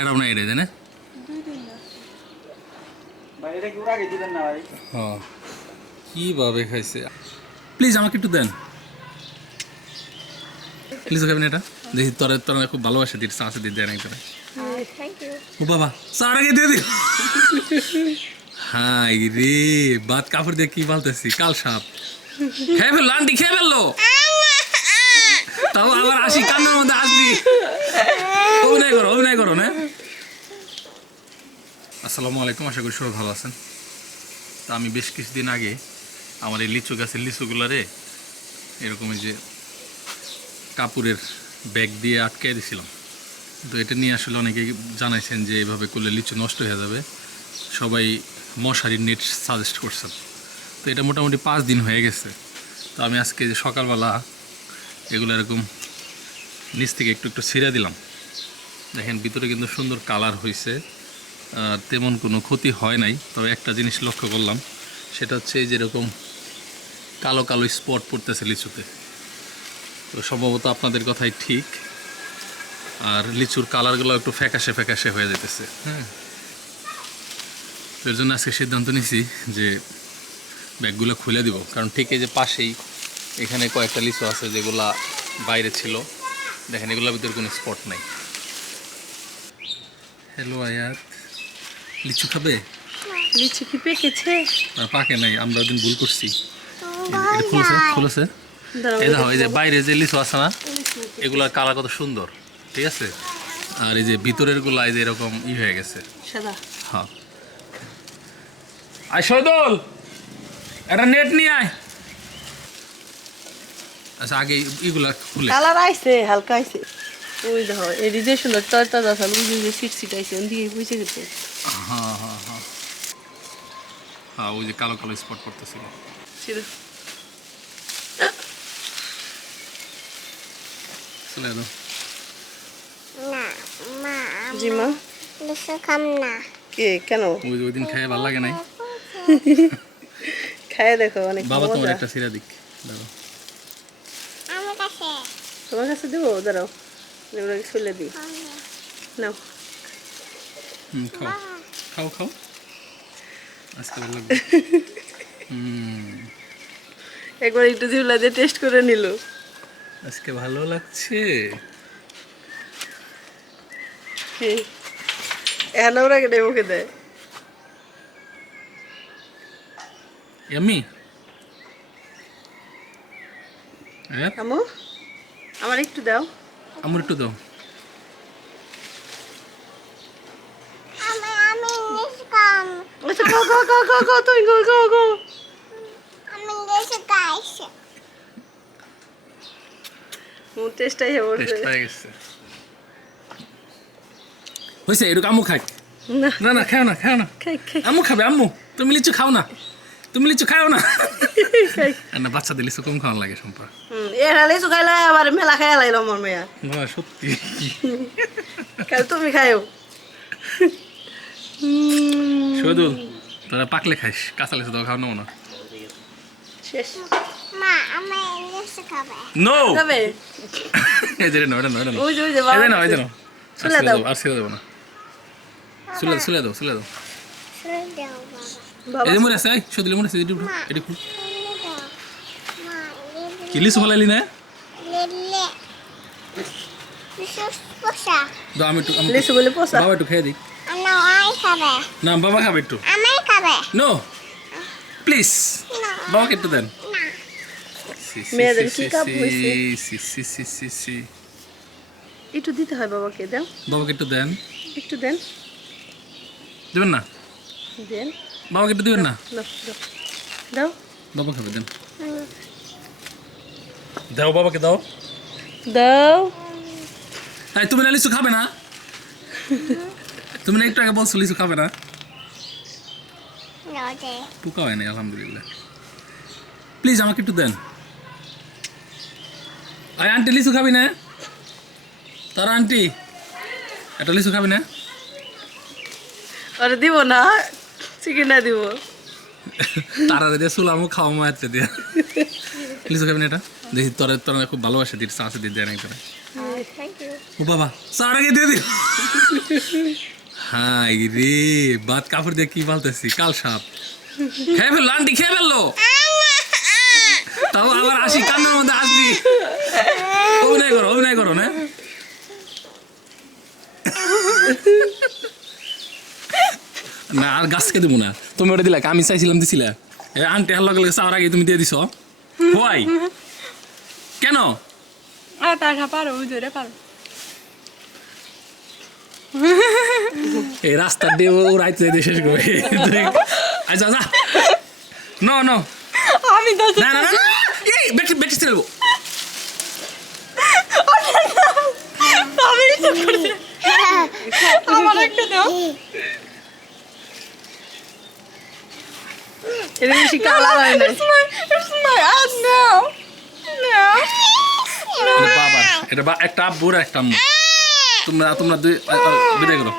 এটাও না এটা জানে হ্যাঁ কীভাবে খাইছে প্লিজ আমাকে একটু দেন প্লিজ খাবেন এটা দেখি তোরা তোরা খুব ভালোবাসে দিতে চা দিয়ে দেন একবারে ও বাবা চার আগে দিয়ে দিল হাই রে বাদ কাপড় দিয়ে কি বলতেছি কাল সাপ খেয়ে ফেললো আন্টি খেয়ে ফেললো তাও আবার আসি কান্নার মধ্যে আসবি অভিনয় করো না আসসালামু আলাইকুম আশা করি সবাই ভালো আছেন তা আমি বেশ কিছুদিন আগে আমার এই লিচু গাছের লিচুগুলারে এরকম যে কাপড়ের ব্যাগ দিয়ে আটকে দিয়েছিলাম তো এটা নিয়ে আসলে অনেকেই জানাইছেন যে এভাবে করলে লিচু নষ্ট হয়ে যাবে সবাই মশারির নেট সাজেস্ট করছেন তো এটা মোটামুটি 5 দিন হয়ে গেছে তো আমি আজকে সকালবেলা এগুলো এরকম নিচ থেকে একটু একটু ছিঁড়ে দিলাম দেখেন ভিতরে কিন্তু সুন্দর কালার হয়েছে তেমন কোনো ক্ষতি হয় নাই তবে একটা জিনিস লক্ষ্য করলাম সেটা হচ্ছে এই যেরকম কালো কালো স্পট পড়তেছে লিচুতে তো সম্ভবত আপনাদের কথাই ঠিক আর লিচুর কালারগুলো একটু ফ্যাকাশে ফ্যাকাশে হয়ে যেতেছে হ্যাঁ এর জন্য আজকে সিদ্ধান্ত নিয়েছি যে ব্যাগগুলো খুলে দিব কারণ ঠিক এই যে পাশেই এখানে কয়েকটা লিচু আছে যেগুলা বাইরে ছিল দেখেন এগুলোর ভিতরে কোনো স্পট নাই হ্যালো আয়াত লিচু খাবে লিচু কি পেকেছে পাকে নাই আমরা ওদিন ভুল করছি খুলেছে এই দেখো এই যে বাইরে যে লিচু আছে না এগুলার কালার কত সুন্দর ঠিক আছে আর এই যে ভিতরের গুলা এই যে এরকম হয়ে গেছে সাদা হ্যাঁ আয় শহীদুল একটা নেট নিয়ে আয় আচ্ছা আগে এগুলা খুলে কালার আইছে হালকা আইছে ওই দেখো এই যে সুন্দর তরতা দাসা ওই যে সিট সিট আইছে ওদিকে বুঝে গেছে হ্যাঁ হ্যাঁ হ্যাঁ হ্যাঁ ওই যে কালো কালো স্পট পড়তেছিল চলে দাও না মা জি মা লিচু খাম না কে কেন ওই দিন খাইয়ে ভালো লাগে নাই খায় দেখো অনেক বাবা তোমার মজা একটা সিরা দিক দাও আমার কাছে তোমার কাছে দেবো দাঁড়াও এগুলোকে ফেলে দিই নাও খাও খাও খাও আজকে ভালো লাগবে একবার একটু জিবলা দিয়ে টেস্ট করে নিল আজকে ভালো লাগছে এখন ওরা কেটে মুখে দেয় ইয়াম্মি আমু আমার একটু দাও আমার একটু দাও আমি লিচু খাম আচ্ছা গো গো গো গো গো তুই গো গো গো আমি লিচু খাইছি টেস্টটাই হবে টেস্ট পাই গেছে হইছে এরকম আম্মু খাই না না না খাও না খাও না খাই খাই আম্মু খাবে আম্মু তুমি লিচু খাও না তুমি লিচু খাও না খাই না বাচ্চাদের লিচু কম খাওয়ান লাগে সম্পা এরা লিচু খাইলে আবার মেলা খাইয়া লাইল আমার মেয়া না সত্যি কাল তুমি খাইও শহীদুল তোরা পাকলে খাইস কাঁচা লিচু তো খাও না শেষ মা আমি লিচু খাবে নো খাবে এই যে না এটা না এটা না ওই যে ওই যে এই বাবা যে না এই যে না চলে দাও আর ছেড়ে দেবো না চলে দাও শুনে দাও বাবা বাবা এই যে মরে আছে শহীদুল মরে আছে এটি খুব শুনে দাও মা কি লিচু ফলাইলি না লিলে লিচু পোষা দাও আমি একটু লিচু বলে পোষা বাবা একটু খেয়ে দিই না আই খাবে না বাবা খাবে একটু আমি খাবে নো প্লিজ না বাবাকে একটু দেন না মেয়েদের কি কাপ হইছে? সি একটু দিতে হয় বাবাকে দাও বাবাকে একটু দেন একটু দেন দেবেন না দেন বাবাকে একটু দেবেন না দাও দাও বাবা খাবে দেন দাও বাবাকে দাও দাও এই তুমি না লিচু খাবে না তুমি না একটু আগে বলছো লিচু খাবে না রোদে পোকা হয় না আলহামদুলিল্লাহ প্লিজ আমাকে একটু দেন আয় আন্টি লিচু খাবি না তারা আন্টি একটা লিচু খাবি না আরে দিব না চিকেন না দিব তারা দিয়ে সুলামও খাওয়া মায়াতে দিয়ে লিচু খাবি না এটা দেখি তোরা তোরা খুব ভালোবাসে দিতে চা দিয়ে দেয় না থ্যাংক ইউ ও বাবা চার আগে দিয়ে দিল হাই রে বাদ কাপড় দিয়ে কি বলতেছি কাল সাপ খেয়ে ফেললো আন্টি খেয়ে ফেললো তাও আবার আসি কান্নার মধ্যে আসি অভিনয় করো না না আর গাছকে দেবো না তুমি ওটা দিলা আমি চাইছিলাম দিছিলা আন্টি হার লগে চাওয়ার আগে তুমি দিয়ে দিছ হোয়াই কেন তারা পারো উজরে পারো এই রাস্তা দিয়ে ও রাইতে যাইতে শেষ করে আচ্ছা যা নো নো আমি তো না না না না এই বেটি বেটি চলবো আমি তো করছি আমার একটা দাও এটা বেশি কালা হয় না it's my ass now no বাবা এটা একটা আব্বুর একটা আম্মু তোমরা দুই বিদায় করো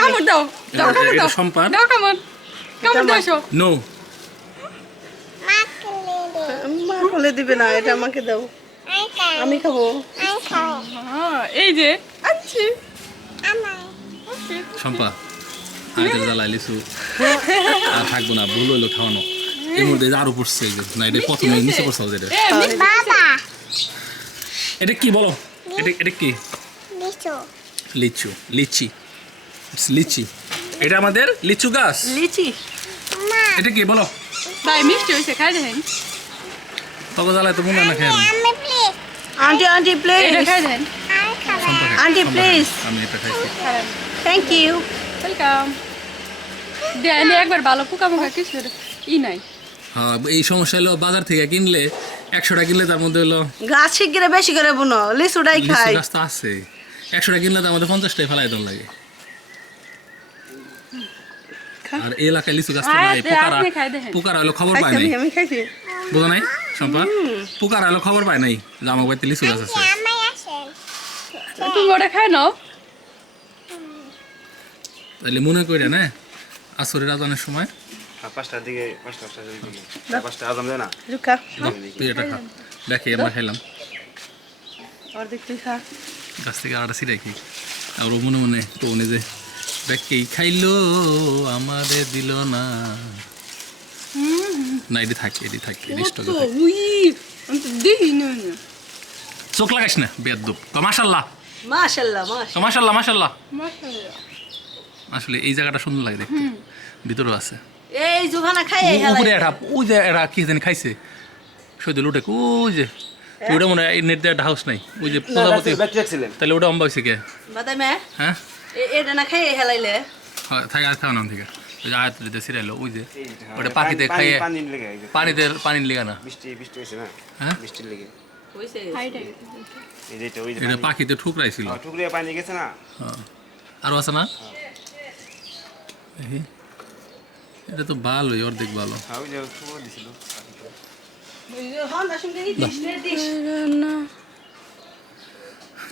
কামড় দাও দাও কামড় এটা দাও সম্পাদ দাও কামড় দাও নো মা বলে দিবে না এটা আমাকে দাও আমি খাবো এই যে আচ্ছা সম্পা আমি তো জ্বালাই লিচু আর থাকবো না ভুল হইলো খাওয়ানো এর মধ্যে আরো পড়ছে এই যে না এটা প্রথমে নিচে পড়ছে এটা বাবা এটা কি বলো এটা কি লিচু লিচু লিচি লিচি এটা আমাদের লিচু গাছ লিচি মা এটা কি বলো ভাই মিষ্টি হইছে খাই দেন তবে জ্বালায় তো মনে না খেয়ে আমি প্লিজ আন্টি প্লিজ এটা খাই দেন আমি খাবে Auntie, please. আমি এটা খাইছি থ্যাংক ইউ ওয়েলকাম দেন একবার ভালো পোকা মোকা কিছু ই নাই হ্যাঁ এই সমস্যা হলো বাজার থেকে কিনলে 100 টাকা কিনলে তার মধ্যে হলো গাছ শিগগিরে বেশি করে বুনো লিচুটাই লিচু খাই গাছ তো আছে 100 টাকা কিনলে তার মধ্যে 50 টাকা ফেলাই দেওয়ার লাগে আর এই এলাকায় লিচু গাছ তো নাই পোকারা হলো খবর পায় নাই আমি খাইছি বুঝো নাই সম্পা পোকারা হলো খবর পায় নাই যে আমার বাড়িতে লিচু গাছ আছে আমি আসেন তুমি ওটা খাই নাও তাহলে মনে করি না আসরের আজানের সময় পাঁচটার দিকে পাঁচটা আজাম দেয় না রুকা তুই এটা খা দেখে আমরা খাইলাম অর্ধেক তুই খা গাছ থেকে আড়া ছিঁড়াই খাই আর ও মনে মনে তো উনি যে দেখেই খাইলো আমারে দিল না না এটি থাকে এটি স্টকে থাকে উই আমি তো দেখি না চোখ লাগাইস না বেয়াদ্দুব তো মাশাল্লাহ মাশাআল্লাহ তো মাশাল্লাহ মাশাল্লাহ মাশাআল্লাহ আসলে এই জায়গাটা সুন্দর লাগে দেখতে ভিতরেও আছে এই জোখানা খাই উপরে একটা ওই যে একটা কি জানি খাইছে সৈদুল উঠে ওই যে তো ওটা মনে হয় নেট দিয়ে একটা হাউস নাই ওই যে প্রজাপতি ব্যাটারি ছিলেন তাহলে ওটা অম্বা হয়েছে কে বাদাই মে হ্যাঁ এটা না খাই হেলাইলে হয় থাকে আর খাওয়া নাম থেকে ওই যে আয়াতলিতে ছিড়াইলো ওই যে ওটা পাখিতে খাইয়ে পানি লেগে পানির লেগা না বৃষ্টি হয়েছে না হ্যাঁ বৃষ্টির লেগে হইছে এই যেটা ওই যে এটা পাখিতে ঠুকরাইছিল টুকরিয়া পানি গেছে না হ্যাঁ আরও আছে না দেখি। এটা তো ভালোই অর্ধেক ভালো হ্যাঁ ওই যে টুকরো দিছিল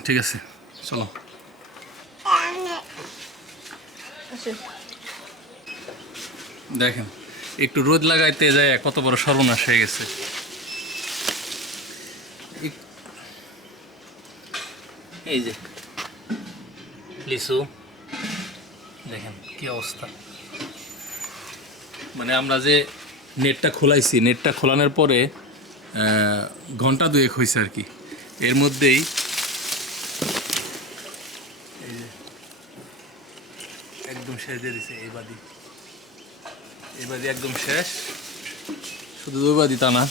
ঠিক আছে চলো দেখেন একটু রোদ লাগাইতে যায় কত বড় সর্বনাশ হয়ে গেছে এই যে লিচু দেখেন কি অবস্থা মানে আমরা যে নেটটা খোলাইছি নেটটা খোলানোর পরে ঘন্টা দুয়েক হয়েছে আর কি এর মধ্যেই এই যে একদম শেষ দিয়ে দিছে এই বাদি একদম শেষ শুধু দুই বাদি তা না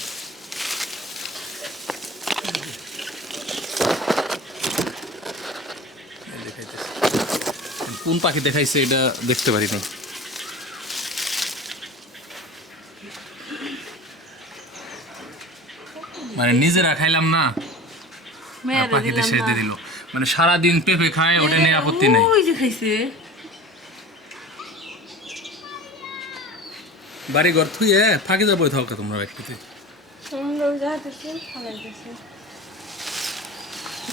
দেখাইতেছে কোন পাখি দেখাইছে এটা দেখতে পারি নাই মানে নিজেরা খাইলাম না আর পাখিতে শেষ দিয়ে দিল মানে সারাদিন পেঁপে খায় ওটা নিয়ে আপত্তি নেই ওই যে খাইছে বাড়ি ঘর থুয়ে ফাঁকে যাবো থাকা তোমরা একসাথে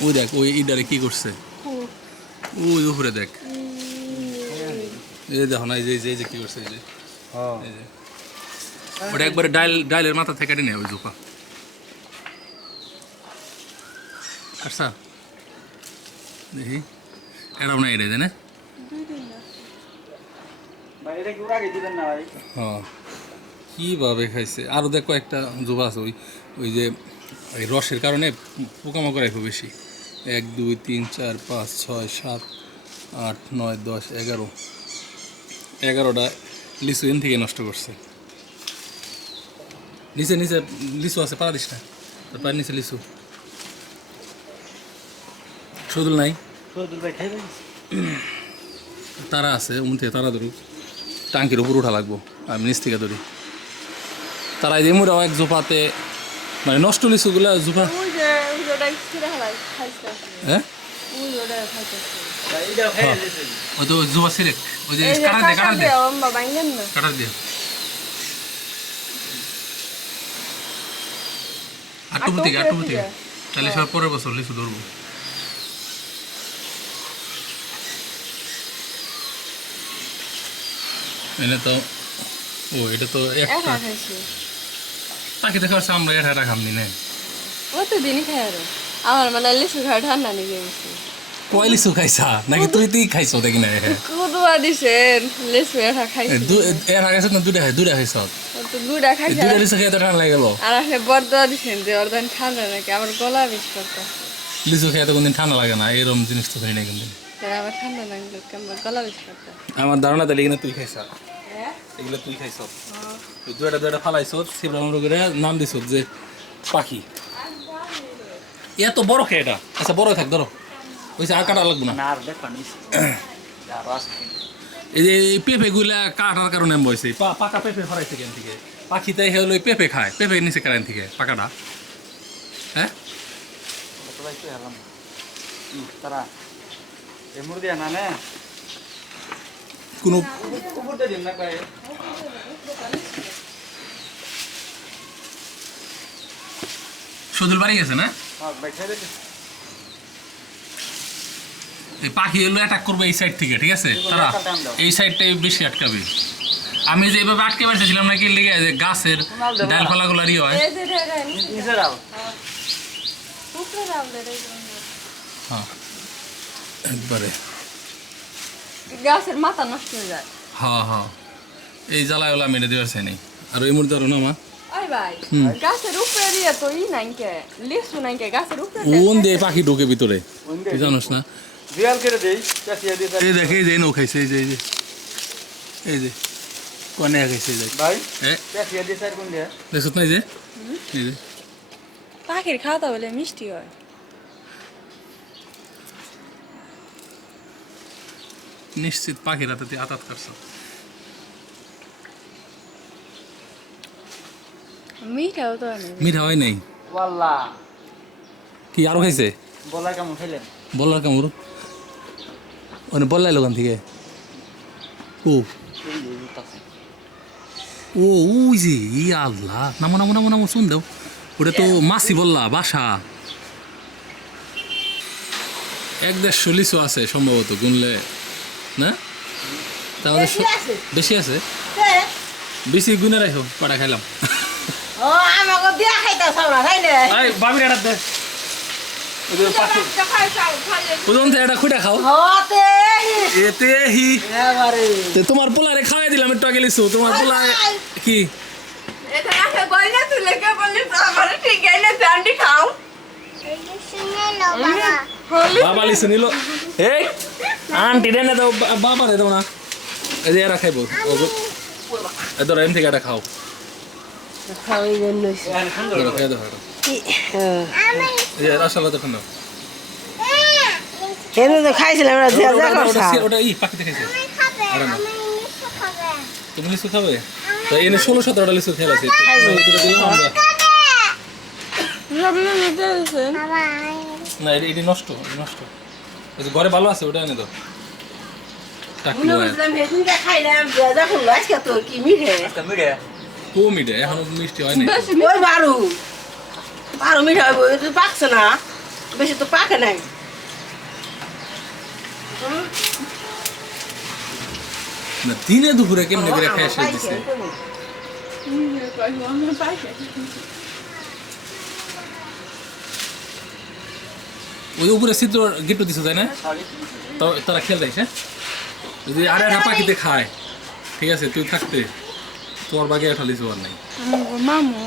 ওই দেখ ওই ইডারে কি করছে ওই উপরে দেখ এই দেখো না এই যে কি করছে এই যে ওটা একবারে ডাইলের মাথা থেকে কেটে নেয় ওই জোপা পারছা দেখি এটাও না এটা জানে ভাই এটা কি ওর আগে দিবেন না ভাই হ্যাঁ কীভাবে খাইছে আরও দেখো একটা জোবা আছে ওই ওই যে এই রসের কারণে পোকামাকড় রাখবো বেশি 1 2 3 4 5 6 7 8 9 10 11টা লিচু এন থেকে নষ্ট করছে নিচে নিচে লিচু আছে পারা দিস না তারপর নিচে লিচু সদুল নাই সদুল ভাই খাইবেন তারা আছে উন থেকে তারা ধরুক টাঙ্কির উপর উঠা লাগবো আমি নিচ থেকে ধরি তারা এই মুড়াও এক জোপাতে মানে নষ্ট লিচুগুলা জোপা ওই যে ওটা ছিঁড়ে হালাই খাইছে হ্যাঁ ওই ওটা খাইছে ভাই এটা খাইয়ে দিয়েছেন ওই তো জোপা সিরেক ওই যে এই যে কাটার কাটা দিয়ে দে অম্মা বাইঙ্গেন না কাটার দিয়ে আটটু থেকে তাহলে সব পরের বছর লিচু ধরবো এনে তো ও এটা তো একটা একা খাইছে তাকে দেখা যাচ্ছে আমরা এটা খামনি না ও তো দিনই খাই আর আমার মানে লিচু খাওয়া ঠান্ডা নিয়ে গেছে কয় লিচু খাইছা নাকি তুই খাইছো দেখি না কতবার দিছেন লিচু এটা খাইছে এর আগে না দুটা খাইছ ও তো দুটা খাইছে দুটা লিচু খেয়ে তো ঠান্ডা লাগে গেল আর আপনি বরদোয়া দিছেন যে অর্ধান ঠান্ডা নাকি আমার গলা বিষ করতে লিচু খেয়ে তো কোনদিন ঠান্ডা লাগে না এরকম জিনিস তো খাই না কিন্তু আমার ঠান্ডা লাগলো আমার গলা বিষ করতে আমার ধারণা তাহলে এখানে তুই খাইছ এগুলো তুই খাইছ দুটা ফালাইছ শিবরাম করে নাম দিছ যে পাখি এত বড় খেয়ে এটা আচ্ছা বড় থাক ধরো ওই আর কাটা লাগবো না না আর দেখো নিস আর আছে এই যে পেঁপে গুলা কাটার কারণে বইছে পাকা পেঁপে ফরাইছে কেন থেকে পাখিতে হলো পেঁপে খায় পেঁপে নিচে কারেন থেকে পাকাটা হ্যাঁ তো ভাই কি হলাম তারা এমুর দিয়া না না কোনো উপর দিয়ে দিন না কয় সদুল বাড়ি গেছে না হ্যাঁ ভাই খাই দিতে এই পাখি এলো অ্যাটাক করবে এই সাইড থেকে ঠিক আছে তারা এই সাইডটাই বেশি আটকাবে আমি যে এইভাবে আটকে পারতেছিলাম নাকি লেগে যে গাছের ডালপালাগুলো ই হয় এই যে এটা নিচে যাও উপরে রাখলে হ্যাঁ একবারে গাছের মাথা নষ্ট হয়ে যায় হ্যাঁ হ্যাঁ এই জ্বালায় ওলা মেরে দেওয়ার চাই নেই আর ওই মুহূর্তে আরো না মা ওই ভাই গাছের উপরে দিয়ে তো ই নাইকে লিচু নাইকে গাছের উপরে ওন দিয়ে পাখি ঢোকে ভিতরে তুই জানোস না রিয়াল করে দেই চাচিয়া দিয়ে এই দেখ এই যে নৌ খাইছে এই যে এই যে কনে খাইছে এই যে ভাই এ চাচিয়া দিয়ে স্যার কোন দিয়া দেখছ না এই যে পাখির খাওয়া বলে মিষ্টি হয় নিশ্চিত পাখির হাতে তুই আতাত করছ মিঠাও তো নেই মিঠা হয় নাই ওয়াল্লাহ কি আরো খাইছে বলা কেমন খাইলেন বলার কামড় ওনে বললাই লোকান থেকে ও এই যে জুতাছে ও ওই যে ই আল্লাহ নামো নামো নামো নামো শুন দেও ওটা তো মাসি বললা বাসা 1-150 লিচু আছে সম্ভবত গুনলে না তাহলে বেশি আছে বেশি গুনে রাখো কটা খাইলাম ও আমাকে দিয়া খাইতাছ না তাই না এই বাবির এটা দে ওদের পাখি ওজন থেকে এটা খুঁটা খাও হতে এতে হি এবারে তে তোমার পোলারে খাওয়াই দিলাম একটু আগে লিচু তোমার পোলারে কি এটা রাখে বইনা তুলে কে বললি তো আমার ঠিক গাইলে চান্ডি খাও এই যে শুনে লো বাবা বাবা লিচু নিল এই আন্টি রে না দাও বাবা রে দাও না এই যে এরা খাইবো এদের এম থেকে এটা খাও খাওয়াই জন্য ধরো, খেয়ে দাও এটা। এই যে রসগোল্লা তো খাও এনে তো খাইছিলাম আমরা যা যা করছা ওটা ই পাখিতে খাইছে খাবে আরে না। আমি নিশ্চয় খাবে তুমি লিচু খাবে তো এনে 16-17টা লিচু খেলাছে দিলাম আমরা রবিনা নিতে আছে বাবা না এটি নষ্ট এই যে ঘরে ভালো আছে ওটা এনে দাও টাকলু মনে হচ্ছে মেদিনটা খাইলাম যা যা করলো আজকে তো কি মিঠে আজকে মিরে কমিটা এখনো মিষ্টি হয় না ওই বারু বারু মিঠা হইব এটা পাকছে না বেশি তো পাকে নাই না দিনে দুপুরে কেমনে করে খাই শেষ দিছে ওই উপরে ছিদ্র গিট্টু দিছে তাই না? তো তারা খেয়াল রাখিস, হ্যাঁ? যদি আর একটা পাখিতে খায়, ঠিক আছে, তুই থাকতে তোর বাগে একটা লিচু আর নাই। মামু